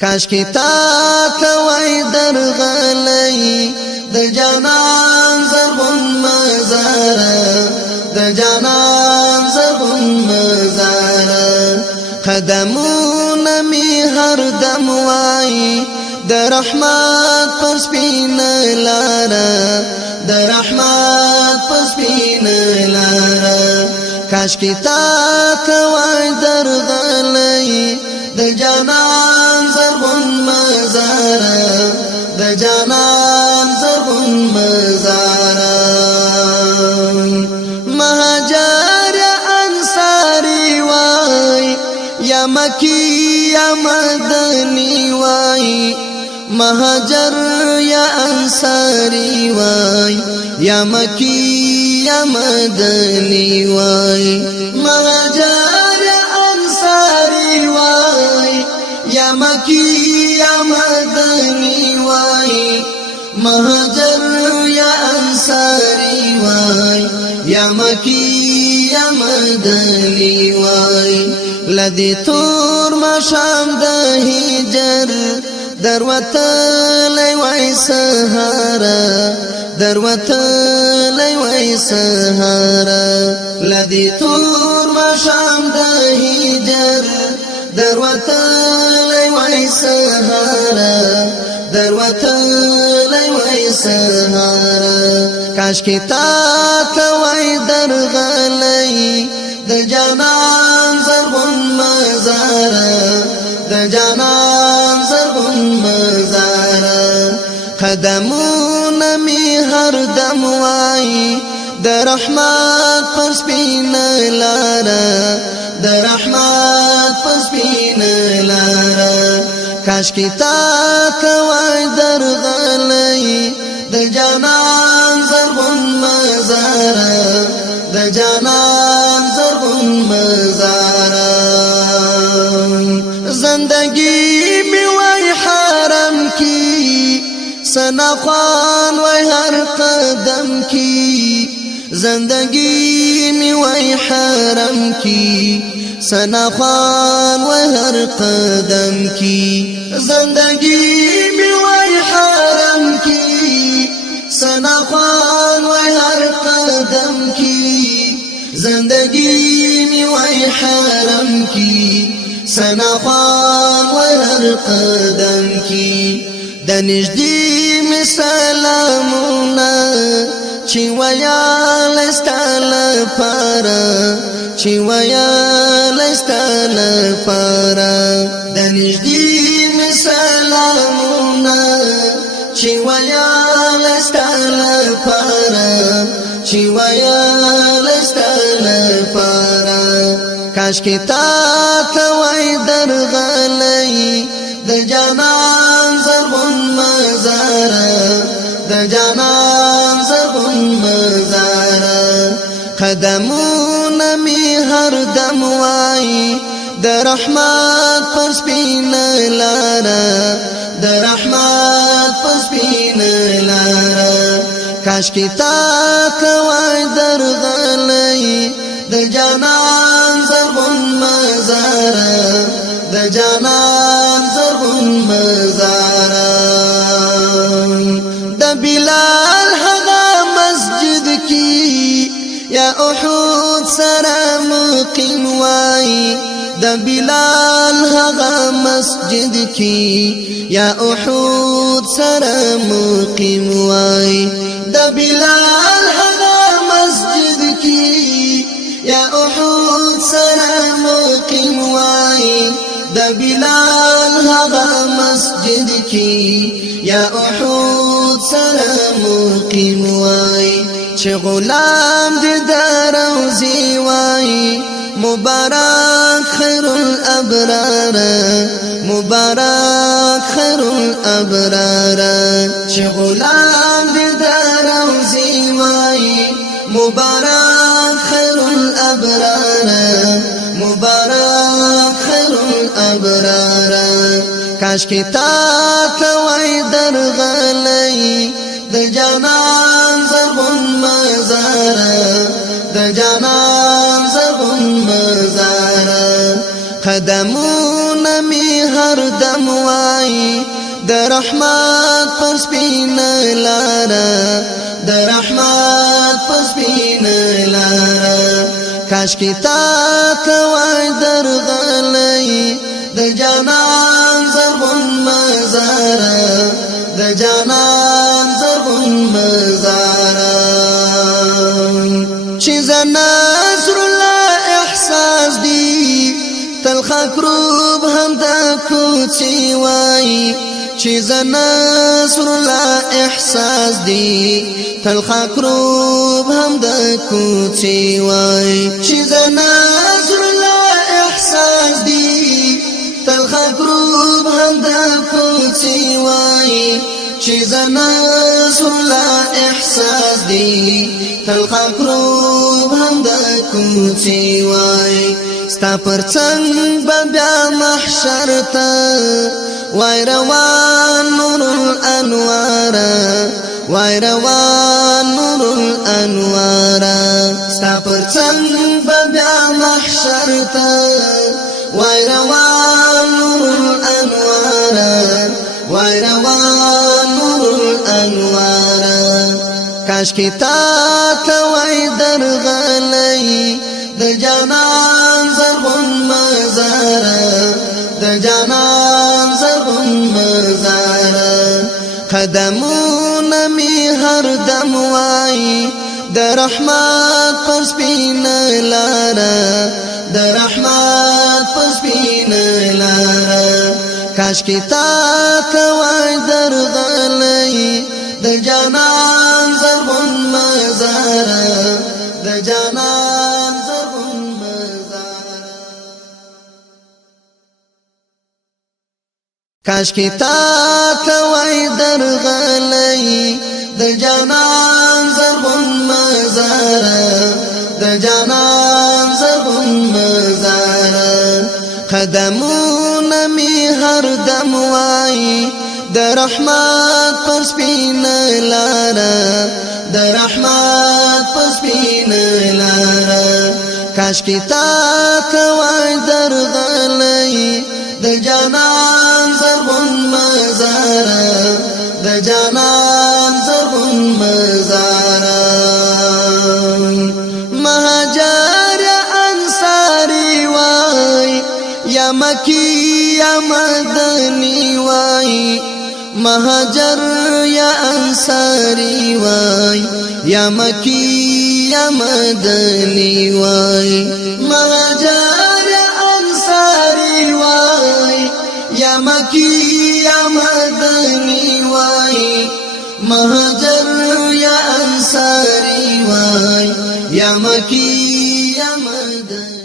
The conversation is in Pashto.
کاش کی تا توای درغلی د جانان زرغون مزار د جانان زرغون مزار قدمونه می هر دم وای د رحمت پس پین لارا د رحمت پس پین لارا کاش کی تا توای درغلی د جانان زرغون مزار د جانان زرغون مزار مهاجر انصاری وای یا مکی یا مدنی وای مهاجر یا انصاری وای یا مکی یا مدنی وای مهاجر یا انصاری وای یا مکی یا مدنی وای مهاجر یا انصاری وای یا مکی یا مدنی وای لدی تور مشام د هجر دروتلی وای سهارا دروتلی وای سهارا لدی تور مشام د هجر دروتلی وای سهارا دروتلی وای سهارا کاش کی تا توای درغلی د جانان زرغون مزار د جانان زرغون مزار قدمونه می هر دم وای د رحمت پس پین لارا د رحمت پس پین لارا کاش کی تا توای درغلی د جانان زرغون مزار د جانان زرغون مزار زندگی می وای حرم کی سنا خوان وای هر قدم کی زندگی می وای حرم کی سنا خوان وای هر قدم کی زندگی می وای حرم کی سنا خوان وای هر قدم کی زندگی می وای حرم کی سنا خوان وای هر قدم کی د نږدې می سلامونه چې ویال استاله پارا چې ویال استاله پارا د نږدې می سلامونه چې ویال استاله پارا چې ویال استاله پارا کاش کی تا توای درغلی د جانان زرغون مزار د جانان زرغون مزار قدمونه می هر دم وای د رحمت پس پین لارا د رحمت پس پین لارا کاش کی تا توای درغلی د جانان زرغون مزار د جانان زرغون مزار د بلال هغه مسجد کی یا احد سره مقیم وای د بلال هغه مسجد کی یا احد سره مقیم وای د بلال هغه مسجد کی یا احد سره مقیم وای د بلال هغه مسجد کی یا احد سره مقیم وای چې غلام دې دروزی وای مبارک خیر الابرار مبارک خیر الابرار چې غلام دې دروزی وای مبارک خیر الابرار مبارک خیر الابرار کاش کی تا توای درغلی د جانان زرغون مزار د جانان زرغون مزار قدمونه می هر دم د رحمت پر سپین لارا د رحمت پر سپین لارا کاش کی تا توای درغلی د جانان زرغون مزارا د جانان زرغون مزارا چې نصر الله احساس دی تل خکروب هم د کوڅې وای چې نصر الله احساس دی تل خکروب هم د کوڅې وای چې نصر الله احساس دی تل خکروب هم د کوڅې وای چې نصر الله احساس دی تل خکروب هم د کوڅې وای ستا پر څنګ بیا محشر ته وای روان نور الانوار وای روان نور الانوار ستا پر څنګ بیا محشر ته وای روان نور الانوار وای روان نور الانوار کاش کی تا توای درغلی د جانان زرغون مزارا د جانان زرغون مزارا قدمونه می هر دم وای د رحمت پر سپین لارا د رحمت پر سپین لارا کاش کی تا توای درغلی د جانان زرغون مزارا د جانان زرغون مزارا کاش کی تا توای درغلی د جانان زرغون مزارا د جانان زرغون مزارا قدمونه می هر دم وای د رحمت پر سپین لارا د رحمت پر سپین لارا کاش کی تا توای درغلی د جانان زرغون مزارا د جانان زرغون مزارا مهاجر یا انصاری وای یا مکی یا مدنی وای مهاجر یا انصاری وای یا مکی یا مدنی وای مهاجر یا انصاری وای یا مکی یا مدنی وای مهاجر یا انصاری وای یا مکی یا مدنی